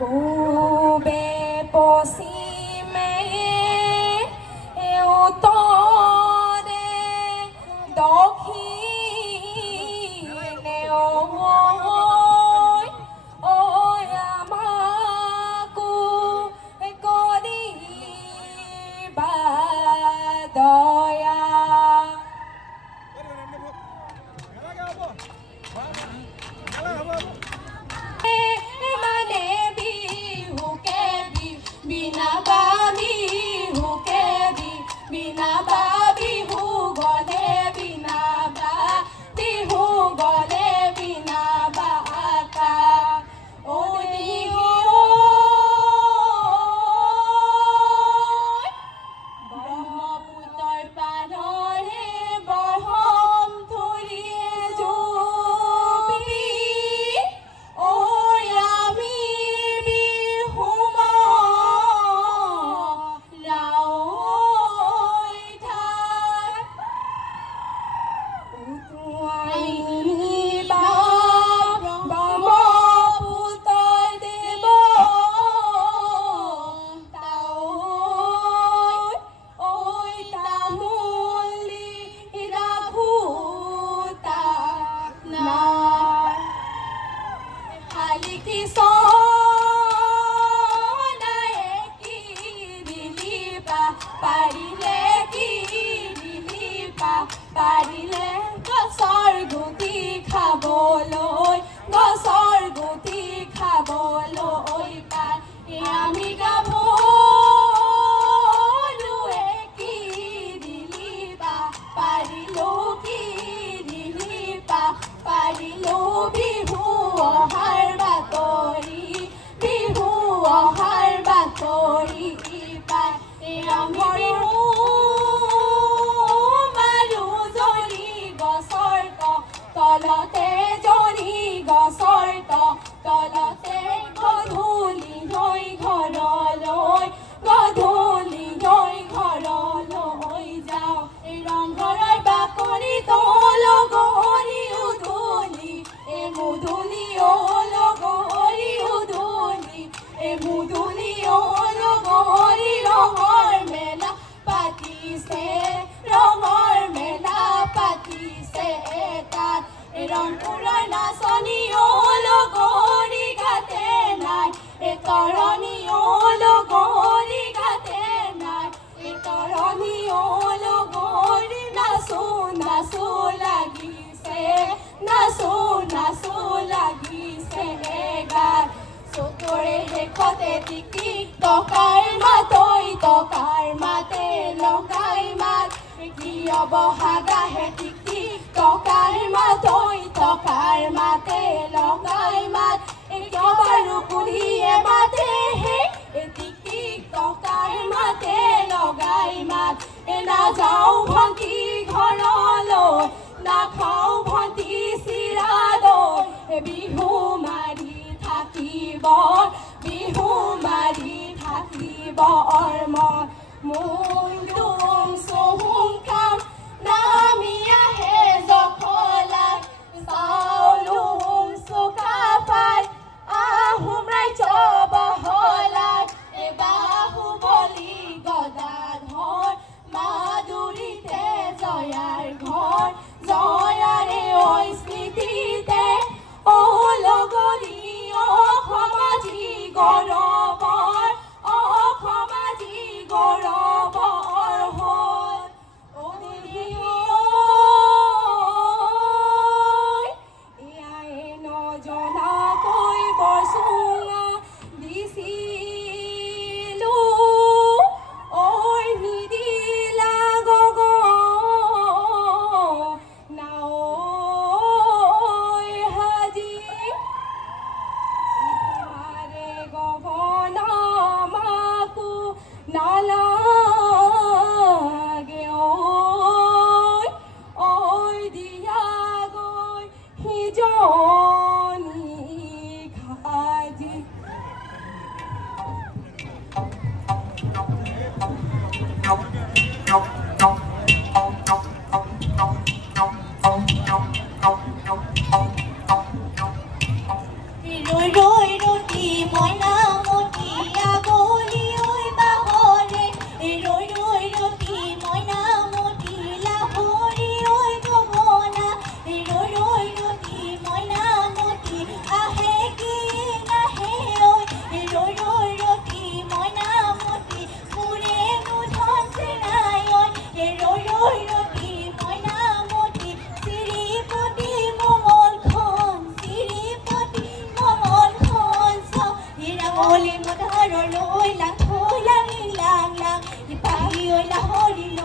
পূবে পশ্চিমে উত্তরে দক্ষিণে আমাকো করিবা দয়া মানে বিহুকে বিনা বা বিহুকে বিনা বা বিহু গলে বিনা বা বিহু গলে বিনা বা আকা ও ব্ৰহ্মপুত্ৰৰ পাৰৰে ব্ৰহ্ম ধৰিয়ে জুবি ঐ আমি বিহুম ৰাওই ঠাই উতুৱাই ব্ৰহ্মপুত্ৰৰ দেৱ ঐ তামুলি ৰাখো তাক নাই শালিকি চনায়ে কি দিলিপা পাৰিলে কি দিলিপা পাৰিলে গছৰ গুটি খাবলৈ গছৰ গুটি খাবলৈ পায় আমি গাভৰুৱে কি দিলিপা পাৰিলো কি দিলিপা পাৰিলো বিহু অহাৰ বাতৰি বিহু অহাৰ বাতৰি পায় আমি মাৰো জৰি গছৰ তলতে জৰি গছৰ তলতে গধূলি হৈ ঘৰলৈ গধূলি হৈ ঘৰলৈ যাওঁ ৰংঘৰৰ বাকৰি লগৰি উধূলি মুধূলি লগৰি উধূলি মুধূলি লগৰি ৰঙৰ মেলা পাতিছে ৰঙৰ মেলা পাতিছে তাত ৰংপুৰৰ নাচনি লগৰি ঘাটে নাই তৰণি লগৰি ঘাটে নাই তৰণি লগৰি নাচো নাচো লাগিছে নাচো নাচো লাগিছে গাত চকুৰে শেষতে টিকি টকাৰ মাতে লগাই মাত কিয় বহাগাহে টিকি টকাৰ মাতে লগাই মাত কিয় বাৰু কুলিয়ে মাতে হে টিকি টকাৰ মাতে লগাই মাত নাযাওঁ ভণ্টি ঘৰলৈ নাখাওঁ ভণ্টি চিৰা দৈ বিহু মাৰি থাকিব মুন্দুম চহুম খাম নামি আহে জখলাত চাউলুম চুকা পাই আহোম ৰাজ্য বহলাত বাহুবলি গদাধৰ মাধুৰীতে জয়াৰ ঘৰ জয়াৰে ঐ স্মৃতিতে লগৰি অসমাজি গৌৰৱৰ অসমাজি গৌৰৱৰ হ'ল এয়াই নজনাকৈ বৰচুঙা দিছিলো ঐ নিদিলা নালাগে ঐ দিয়া গৈ সিজনী খাজি rối rối roti mỗi năm Oli mo daro loy lang lang lang lang ipahi oy la holi